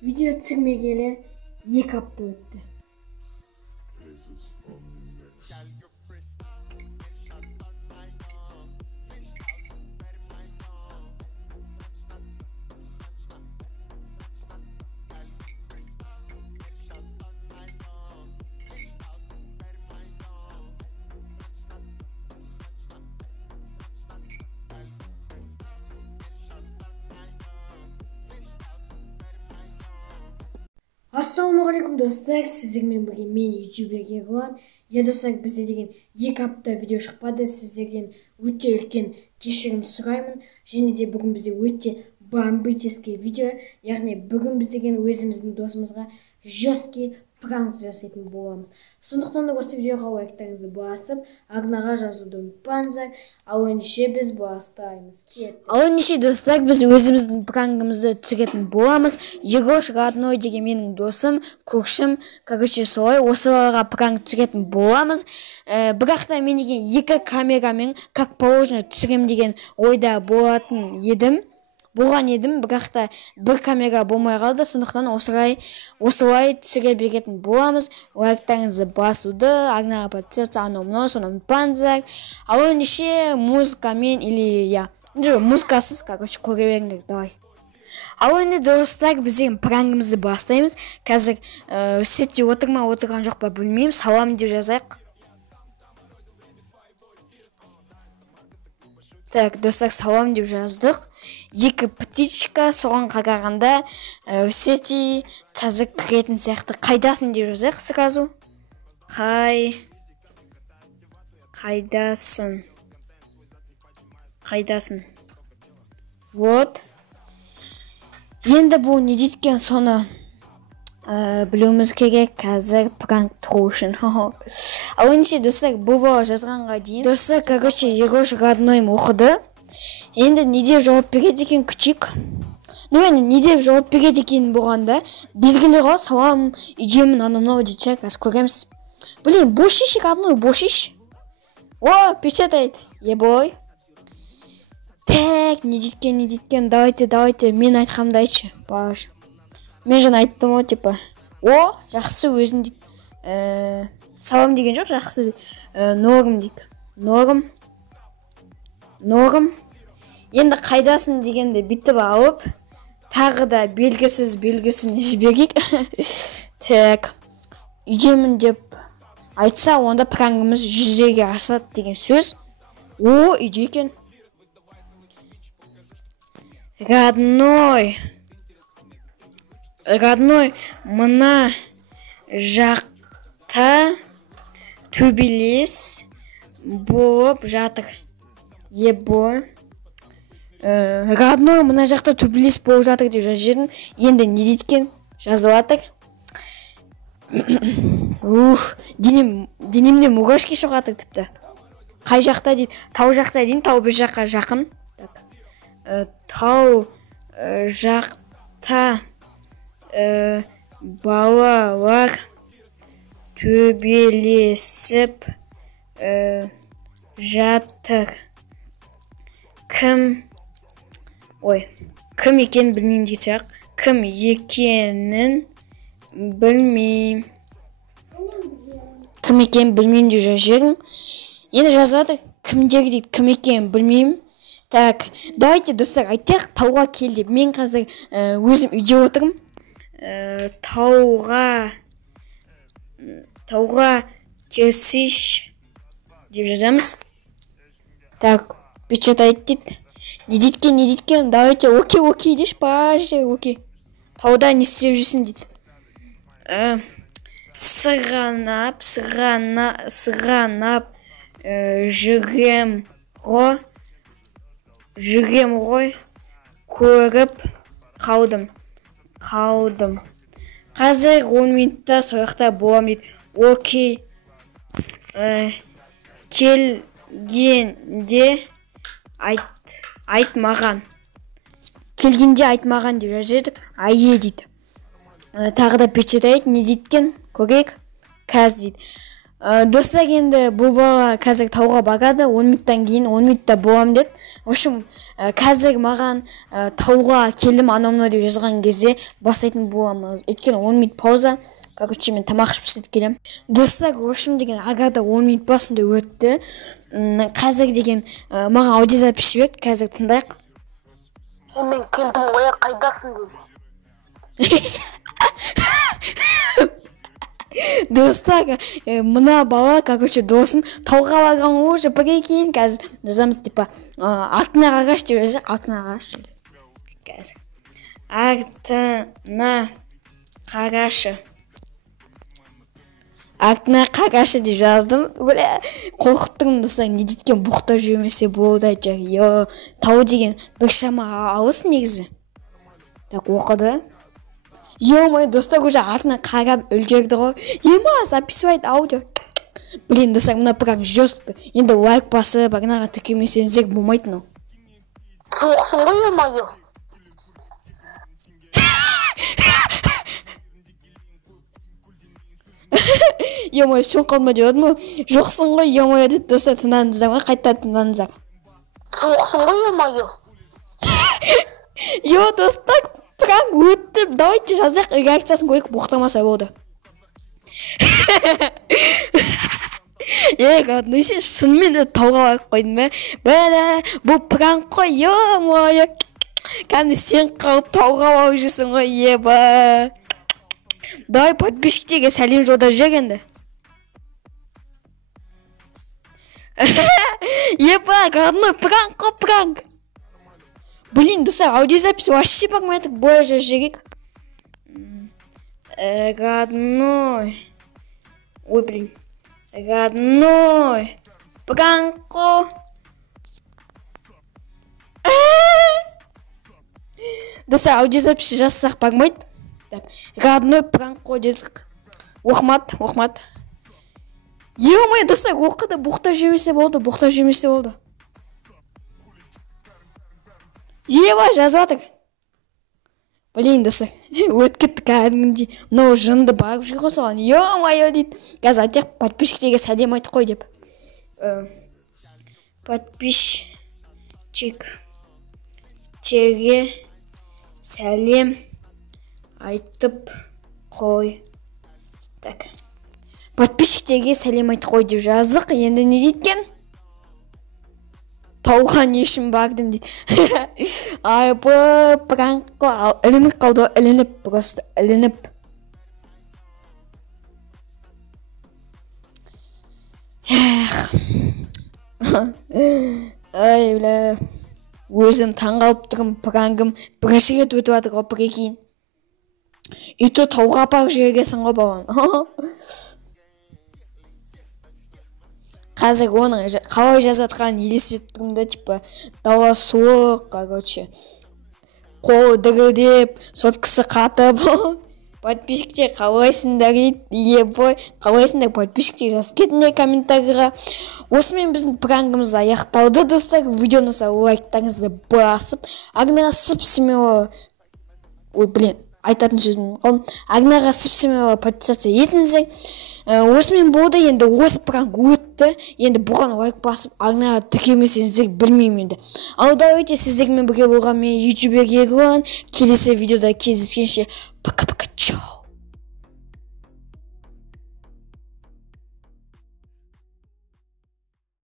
Video түсірмегелі 2 апта өтті. Ассалаумағалейкум достар, сіздермен бірге мен ютубер Ерлан. Достар, бізде деген 2 апта видео шықпады. Сіздерден өте үлкен кешірім сұраймын. Және де бүгін бізде өте бомбический видео. Яғни бүгін біз деген өзіміздің досымызға жесткий пранк жасайтын боламыз. Сондықтан да осы видеоға лайктарыңызды басып, арнаға жазуды ұмытпаңыздар. Ал ендеше біз бастаймыз. Ал ендеше достар, біз өзіміздің пранкымызды түсіретін боламыз. Егош родной деген менің досым, көршім. Короче, солай осы балаға пранк түсіретін боламыз. Бірақ та мен деген 2 камерамен как положено түсірем деген ойда болатын едім. Бірақ та бір камера болмай қалды, сондықтан осылай түсіре беретін боламыз. Лайктарыңызды басуды, арнаға подписаться, анау-мынау, соны ұмытпаңыздар. Ал ендеше музыкамен музыкасыз, көре беріңдер, давай. Ал енді достар, біздің пранкымызды бастаймыз. Қазір сетте отырған жоқ па білмеймін, салам деп жазайық. Так, достар, салам деп жаздық. 2 птичка, соған қарағанда сети қазір кіретін сияқты. Қайдасың деп жазайық сразу. Қайдасың. Вот. Енді бұл не дейткен соны білуіміз керек қазір пранк тұру үшін. Ал ендеше достар, бұл бала жазғанға дейін. Достар, короче, Егош родной оқыды. Енді не деп жауап береді екен күчік. Енді не деп жауап береді екен болғанда белгілі ғой, салам, үйдемін, анау-мынау дейді, қазір көреміз. Блин, бошиш родной, бошиш. О, печатает. Ебой. Так, не дейткен, давайте, мен айтқамды айтшы. Баш. Мен жаңа айттым ғой, типа. О, жақсы өзін дейді. Салам деген жоқ, жақсы. Норм дейді. Норм. Енді қайдасың дегенде бүйтіп алып, тағы да белгісін жіберейік. Так, үйдемін деп айтса, онда пранкымыз жүзеге асады деген сөз. О, үйде екен. Родной, мына жақта төбелес болып жатыр. Ебой. Родной, мына жақта төбелес болып жатыр деп жазып едім. Енді не дейткен жазып жатыр. Денемде мурашки шығып жатыр тіпті. Қай жақта дейді? Тау жақта дейін, тау бір жаққа жақын. Тау жақта балалар төбелесіп жатыр. Кім екенін білмеймін дейді. Кім екенін білмеймін. Деп жазып. Енді жазып жатыр. Кімдер дейді, кім екенін білмеймін. Так, давайте достар, айтайық, тауға кел деп. Мен қазір өзім үйде отырмын. Тауға келсейш деп жазамыз. Так, печатает дейді. Не дейткен, давайте, окей деш, паже, окей. Тауда не істеп жүрсің дейді. Сырғанап жүрем ғой, көріп қалдым. Қазір 10 минутта сояқта болам дейді. Окей. Келгенде айтмаған. Деп жаздық. Айе дейді. Тағы да печатает, не дейткен, көрейік. Қазір дейді. Достар, енді бұл бала қазір тауға барады, 10 минуттан кейін 10 минутта болам деді. В общем, қазір маған тауға келдім анау деп жазған кезде бастайтын боламын. Өйткені 10 минут пауза. Короче, мен тамақ ішіп сөйтіп келем. Достар, общем деген агада 10 минут басында өтті. Қазір деген маған аудиозапись жіберді. Қазір тыңдайық. Мен келдім ғой, қайдасың дейді. Достар, мына бала, короче, досым тауға барған уже прикинь, қазір жазамыз типа артына қараш деп жазайық, артына қараш. Қазір. Артына қарашы. Артына қарашы деп жаздым. Бля, қорқып тұрмын достар, не дейткен бұқта жүрмесе болды айтар. Тау деген бір шама алыс негізі. Так, оқыды. Ё-моё, достар, уже артына қарап үлгерді ғой. Ема, записывает аудио. Блин, достар, мына пранк жестко. Енді лайк басып, арнаға тіркемесеңіздер болмайтын ол. Жоқсың ғой, ё-моё. Ё-моё, сон қалма деп едім ғой. Жоқсың ғой, ё-моё дейді. Достар, тыңдаңыздар ғой, қайта тыңдаңыздар. Жоқсың ғой, ё-моё. Ё, достар, пранк өтті. Давайте жазайық, реакциясын көрейік, боқтамаса болды. Гадно, сен шынымен де тауға барып қойдың ба? Бәлә, бұл пранк қой, ё-моё. Кәдімгі сен қалып тауға барып жүрсің ғой, еба. Давай подписчиктерге сәлем жолдап жібер енді. Еба, гадно, пранк қой, пранк. Блин, достар, аудиозапись вообще багмайтық, бой жазып жіберейік. Родной. Ой, блин. Родной. Пранко. Достар, аудиозапись жазсақ багмайды. Так, родной пранко дедік. Оқмат. Ё-моё, достар, оқыды, бұқта жүрмесе болды. Ева, жазып атыр. Блин, достар, өтіп кетті кәдімгідей. Мынау жынды барып жүр ғой соған. Ё-моё дейді. Қазір айтайық, подписчиктерге сәлем айтып қой деп. Подписчиктерге сәлем айтып қой. Так. Подписчиктерге сәлем айтып қой деп жаздық. Енді не дейткен? Тауға не үшін бардым дейді. Ай, бұл пранққа ілініп қалды, просто ілініп. Ай, бля, өзім таңғалып тұрым, пранкым бірінші рет өтіп жатыр ғой, прикинь. Үйті тауға апарып жібергенсің ғой, балам. Қазір оның қалай жазып жатқанын елестетіп тұрмын да, типа, дауа суық, короче, қолы дірілдеп, соткасы қатып. Подписчиктер қалайсыңдар дейді, ебой, қалайсыңдар, подписчиктер жазып кетіңдер комментарийға. Осымен біздің пранкымыз аяқталды, достар. Видеоны лайктарыңызды басып, арнаға сып-семеуі, айтатын сөзім қалым, арнаға сып-семеуі подписация етіңіздер. Осымен болды, енді осы пранк өтті. Енді бұған лайк басып, арнаға тіркемесеңіздер білмеймін енді. Алда өте сіздермен бірге болған мен ютубер Ерлан. Келесі видеода кездескенше пока-пока, чао.